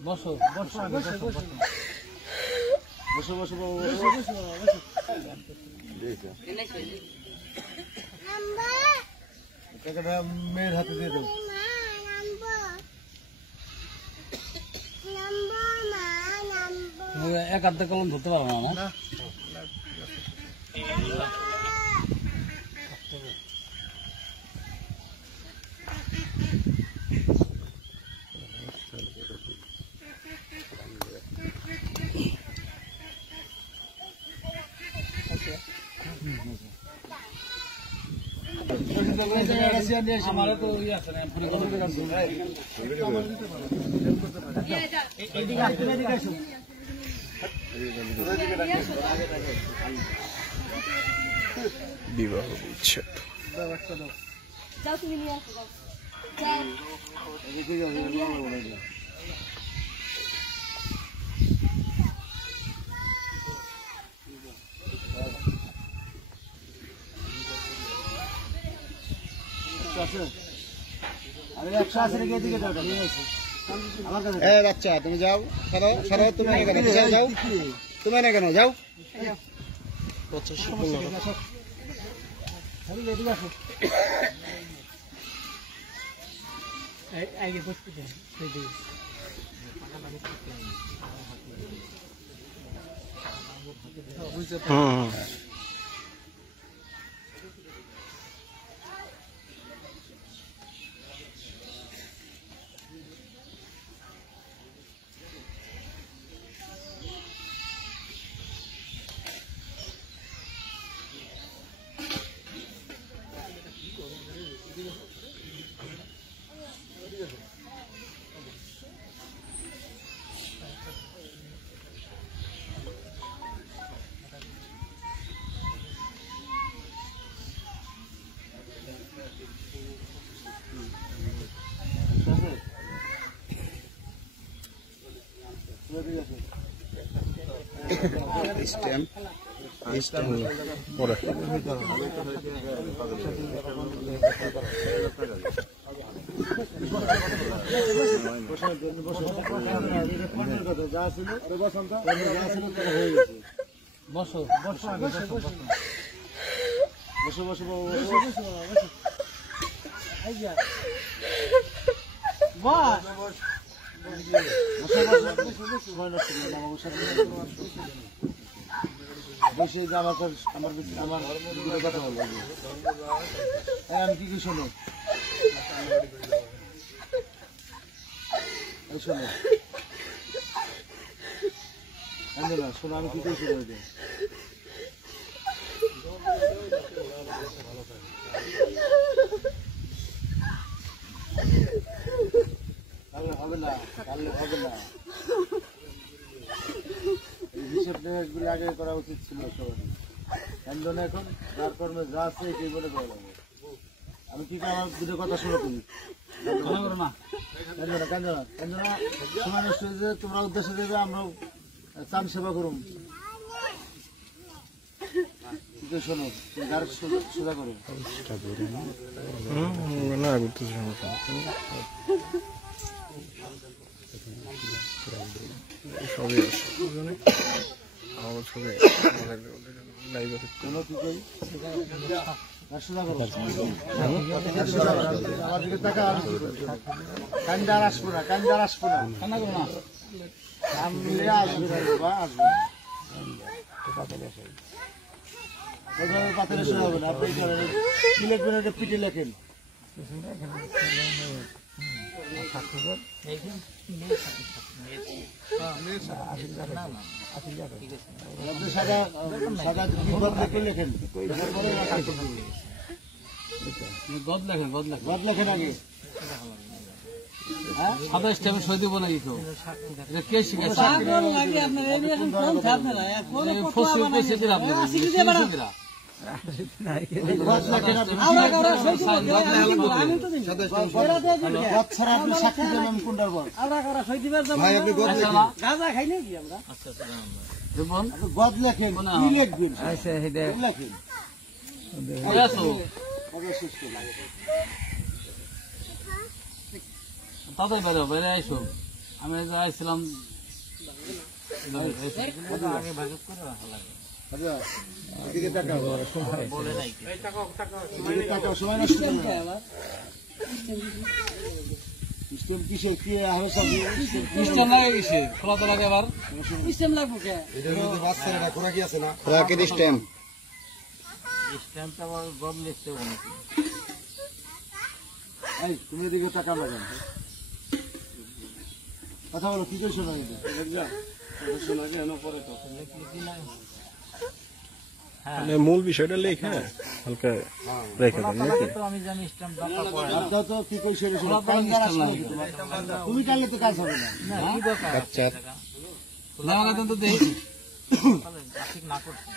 বসো বসো বসো বসো মেয়ের হাতে দিয়ে দেবো। এক আধা কলম ধরতে পারবো না। আমারও তো ইয়ে আছে না বিবাহ বিচ্ছেদ। যাও তুমি নিয়ে আসো বাচ্চা তুমি যাও সরো তুমি যাও তুমি না কেন যাও পরে বসো বসো বসো বসো বসে আমার কথা বলবো আমি কি কি শোনো শোনো শোনো আমি কি কি শোনো হবে না হবে না হিসেব নিকেশগুলি আগে করা উচিত ছিল সবাই একজন এখন যার কর্মে যা আছে এটাই বলে দেওয়া লাগবে আমি কি আমার দুটো কথা শুনে তুমি না সময় নষ্ট হয়েছে তোমরা উদ্দেশ্যে দেবে আমরাও চান সেবা করুন শোনো গাড়ি সোজা করো সবই আছে আমার ছবি লাইভ আছে কোনো কি করি আমার দিকে টাকা কান্দার আসবো না কান্দার আসবো না কান্না করো না সামনে আসবে আসবে পাতালে শোনা হবে না আপনি কি লিখবেন এটা পিঠে লেখেন সাদা সাদা লেখেন গদ লেখেন গদ লেখেন আগে সাদা স্ট্যাম্প সই দিব না দিত এটা কে শিখাইছে গদ লেখেন কি লিখবেন তাড়াতাড়ি বাইরে বাইরে আইসো। আমি আইছিলাম আগে ভাগ করে রাখা লাগে। আচ্ছা এদিকে তাকাও এদিকে তাকাও সময় নষ্ট করো না। সিস্টেম কিসে কি আরো সব সিস্টেম লাগে গেছে খোলা তো লাগে আবার সিস্টেম লাগবো কে? এটার মধ্যে বাচ্চা না কোরা কি আছে না রাকেট স্ট্যাম্প স্ট্যাম্পটা আবার গদ লিখতে হবে। এই তুমি এদিকে তাকাও না কেন? কথা বলো কি কইছো না কিন্তু শোনা কেন পরে তো মানে মূল বিষয়টা লেখা হালকা রেখে দেন নাকি? তো আমি জানি স্ট্যাম্প দরকার পড়ে না। আপনার তো কি কইছো তুমি কালে তো কাজ হবে না। না কি দরকার আচ্ছা জানা তো দেই ঠিক না করতে।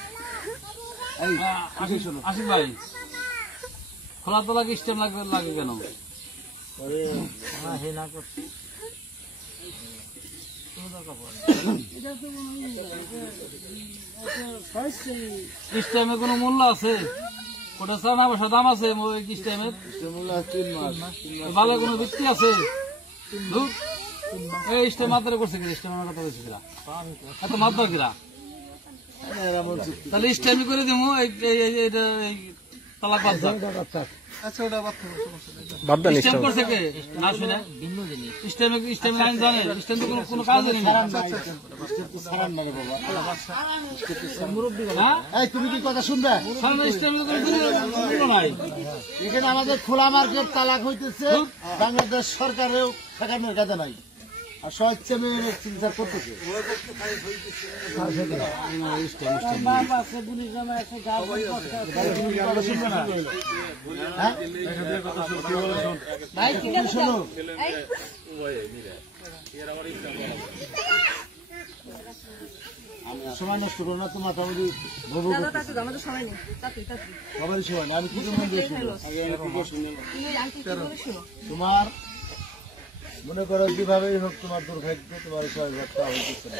এই কি কইছো না? আসিফ ভাই খোলা তো লাগে স্ট্যাম্প লাগে কেন? আরে হ্যাঁ হে না করতে স্ট্যাম্পের কোনো মূল্য আছে? ওটা চার না বছর দাম আছে স্ট্যাম্পের? সিস্টেমুল্লাহ 3 মাস ভালো কোনো ভিত্তি আছে? এই স্ট্যাম্প মাত্রা করছে কি? স্ট্যাম্পের কথা বলছে কিরা এত মাত্রা কিরা? এমন চুক্তি তাহলে স্ট্যাম্প করে দিব এইটা তালাক বাদ দাও। বাদ দেন স্ট্যাম্প করছে কে? না শুনে ভিন্ন জিনিস স্ট্যাম্প লাইন জানে স্ট্যাম্প তো কোনো কাজ নেই। সারান না রে বাবা। হ্যাঁ এই তুমি কি কথা শুনবে? সামনে স্ট্যাম্প তো কোনো নাই। এখানে আমাদের খোলা মার্কেট তালাক হইতেছে, বাংলাদেশ সরকারেও ঠেকানোর কাজে নাই, আর স্বেচ্ছা মেয়ে চিন্তা করতেছে। তুমি কি কথা শুনবে না? হ্যাঁ? ভাই ঠিক তুমি আছে শোনো, সময় নষ্ট করো না, তোমার ফ্যামিলি ভোগ আমাদের সময় নেই। তাড়াতাড়ি সবারই সময় না। আমি কি মনে করছি তাড়াতাড়ি তোমার মনে করো যেভাবেই হোক তোমার দুর্ভাগ্য তোমার ছয় ঘরটা হইতেছে না।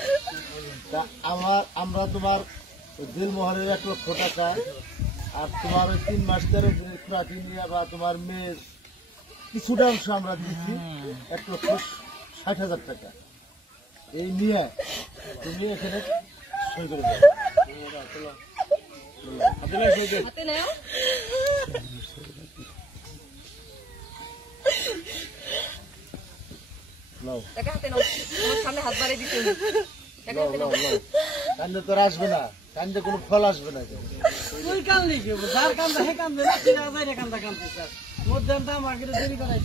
তা আমরা তোমার দিলমোহরের 1 লক্ষ টাকা আর তোমার ওই 3 মাস ধরে প্রাচীন নিয়ে বা তোমার মেয়ের কিছুটা অংশ আমরা দিচ্ছি 1,60,000 টাকা। এই নিয়ে তুমি এখানে সই করে দাও। হাতে নাও। নাও টাকা হাতে নাও। আমার সামনে হাত বাড়িয়ে দিতে হবে। টাকা নাও হাতে নাও নাও। নাও। কান্দে তোর আসবে না, কান্দে কোনো ফল আসবে না। তুই কান্দলি কি যার কান্দা হে কান্দে না তুই আজাইরে কান্দা কান্দে স্যার মধ্যে আমার কিন্তু দেরি করাই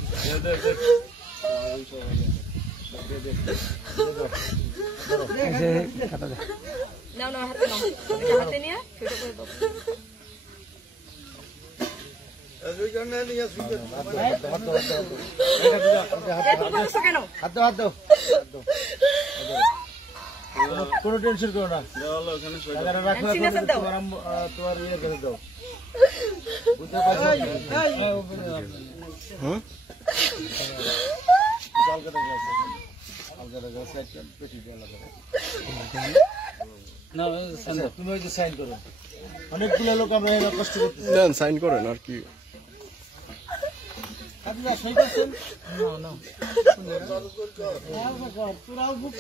নাও নাও হাতে নাও। এটা হাতে নিয়ে সেটা করে দাও। এই তুমি বলছো কেন? হাত দাও, হাত দাও, হাত দাও। কোনো টেনশন করো না, টাকাটা রাখো, এখন সিগনেচার দাও। তোমার ইয়ে করে দাও। বুঝতে পারছো? আলগাটা গেছে, আলগাটা গেছে, একটা পেটি দিয়ে আলাদা করো। আচ্ছা, তুমি ওই যে সাইন করো। অনেকগুলো লোক আমরা এরা কষ্ট করতেছি। দেন সাইন করেন আর কি। আপনি সই করছেন? না না তোরাও বুক